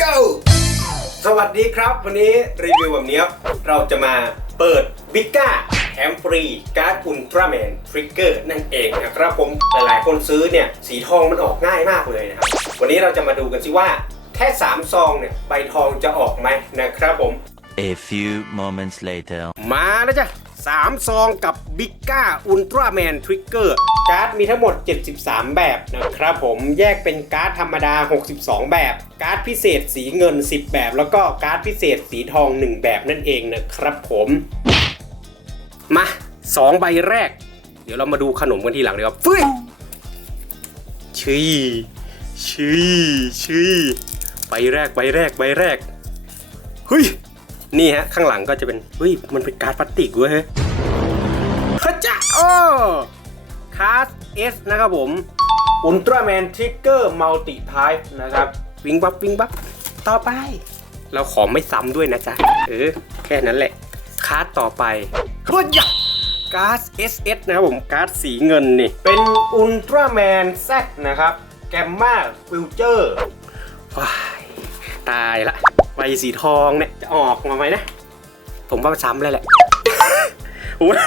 โยสวัสดีครับ วันนี้รีวิวแบบนี้เราจะมาเปิดบิก้าแถมฟรีการ์ดอุลตร้าแมนทริกเกอร์นั่นเองนะครับผมหลายๆคนซื้อเนี่ย สีทองมันออกง่ายมากเลยนะครับ วันนี้เราจะมาดูกันสิว่า แค่ 3 ซองเนี่ย ใบทองจะออกไหมนะครับผม A few moments later. มาแล้วจ้ะ 3 ซองกับบิก้าอุลตร้าแมนทริกเกอร์การ์ดมีทั้งหมด 73 แบบนะครับผมแยกเป็นการ์ดธรรมดา 62 แบบ การ์ดพิเศษสีเงิน 10 แบบ แล้วก็การ์ดพิเศษสีทอง 1 แบบนั่นเองนะครับผมมา 2 ใบแรก เดี๋ยวเรามาดูขนมกันทีหลังเลยครับฟึ้ยชี้ชี้ชี้ใบแรกใบแรกใบแรกเฮ้ย นี่ฮะข้างหลังก็จะเป็นเฮ้ยมันเป็นการ์ดพลาสติกเว้ยพระเจ้าโอ้คาร์ดเอสนะครับผมอุลตร้าแมนทริกเกอร์มัลติไทป์นะครับวิงบับวิงบับต่อไป เราขอไม่ซ้ำด้วยนะจ๊ะ เออ แค่นั้นแหละคาร์ดต่อไปเฮ้ยยะการ์ด SS นะครับผมการ์ดสีเงินนี่ เป็นอุลตร้าแมนแซนะครับ แกมมาฟิวเจอร์ว้ายตายละ ใบสีทองเนี่ยจะออกมาไหมนะ ผมว่าซ้ำเลยแหละผมว่า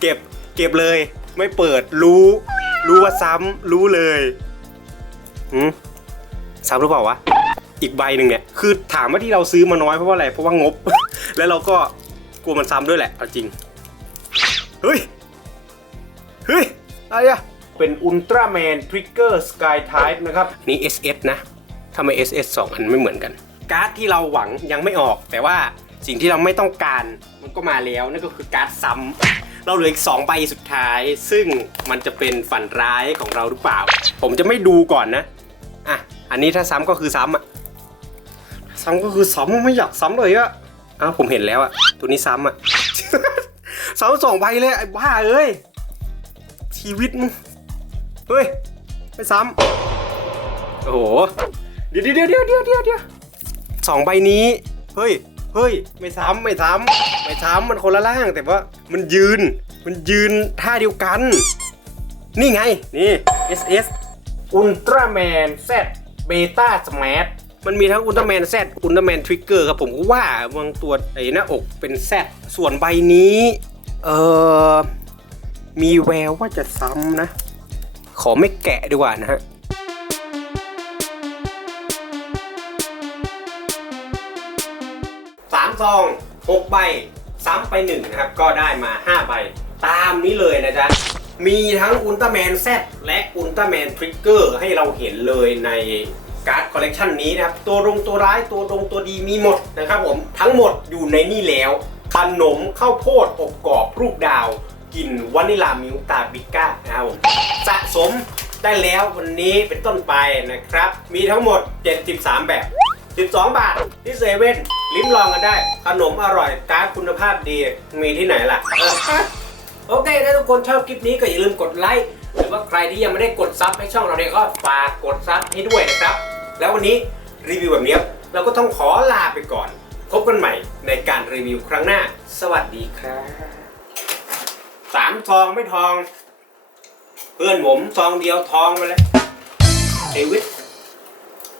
เก็บเก็บเลย ไม่เปิดรู้ รู้ว่าซ้ำรู้เลยหืมซ้ำหรือเปล่าวะอีกใบหนึ่งเนี่ยคือถามว่าที่เราซื้อมาน้อยเพราะว่าอะไรเพราะว่างบ แล้วเราก็กลัวมันซ้ำด้วยแหละเอาจริงเฮ้ยเฮ้ยอะไรอะเป็นอุลตร้าแมนทริกเกอร์สกายไทป์นะครับนี่ SS นะทำไม SS 2 อันไม่เหมือนกัน การ์ดที่เราหวังยังไม่ออก แต่ว่าสิ่งที่เราไม่ต้องการมันก็มาแล้วนั่นก็คือการ์ดซ้ำเราเหลืออีก2ใบสุดท้าย ซึ่งมันจะเป็นฝันร้ายของเราหรือเปล่า ผมจะไม่ดูก่อนนะอะอันนี้ถ้าซ้ำก็คือซ้ำอะซ้ำก็คือซ้ำไม่อยากซ้ำเลยอะอ้าวผมเห็นแล้วอะตัวนี้ซ้ำอะซ้ำสองใบเลยไอ้บ้าเอ้ยชีวิตมึงเฮ้ยไม่ซ้ำโอ้โหเดี๋ยวเดี๋ยวเดี๋ยวเดี๋ยวเดี๋ยวเดี๋ยว สองใบนี้ เฮ้ย เฮ้ย ไม่ซ้ำไม่ซ้ำไม่ซ้ำมันคนละล่างแต่ว่ามันยืน มันยืนท่าเดียวกัน นี่ไง นี่ SS Ultraman Z Beta Smash มันมีทั้งอุลตร้าแมน Z อุลตร้าแมนทริกเกอร์ครับผมก็ว่าบางตัวไอ้หน้าอกเป็น Z ส่วนใบนี้ เออมีแววว่าจะซ้ำนะ ขอไม่แกะดีกว่านะฮะ สามซองหกใบ ซ้ำไปหนึ่งนะครับ ก็ได้มา 5 ใบ ตามนี้เลยนะจ๊ะ มีทั้งอุลตร้าแมนแซและอุลตร้าแมนทริกเกอร์ให้เราเห็นเลยในการ์ดคอลเลกชันนี้นะครับ ตัวรงตัวร้ายตัวรงตัวดีมีหมดนะครับผม ทั้งหมดอยู่ในนี่แล้วขนมข้าวโพดอบกรอบรูปดาวกลิ่นวานิลามิลตาบิก้านะครับผมสะสมได้แล้ววันนี้เป็นต้นไปนะครับ มีทั้งหมด 73 แบบ 12 บาทที่เซเว่น ลิ้มลองกันได้ ขนมอร่อยการ์ดคุณภาพดีมีที่ไหนล่ะเออโอเค ถ้าทุกคนชอบคลิปนี้ก็อย่าลืมกดไลค์ หรือว่าใครที่ยังไม่ได้กดซับให้ช่องเราเนี่ยก็ฝากกดซับให้ด้วยนะครับ แล้ววันนี้รีวิวแบบนี้เราก็ต้องขอลาไปก่อน พบกันใหม่ในการรีวิวครั้งหน้า สวัสดีครับสามทองไม่ทอง เพื่อนผมซองเดียวทองไปเลยเดวิด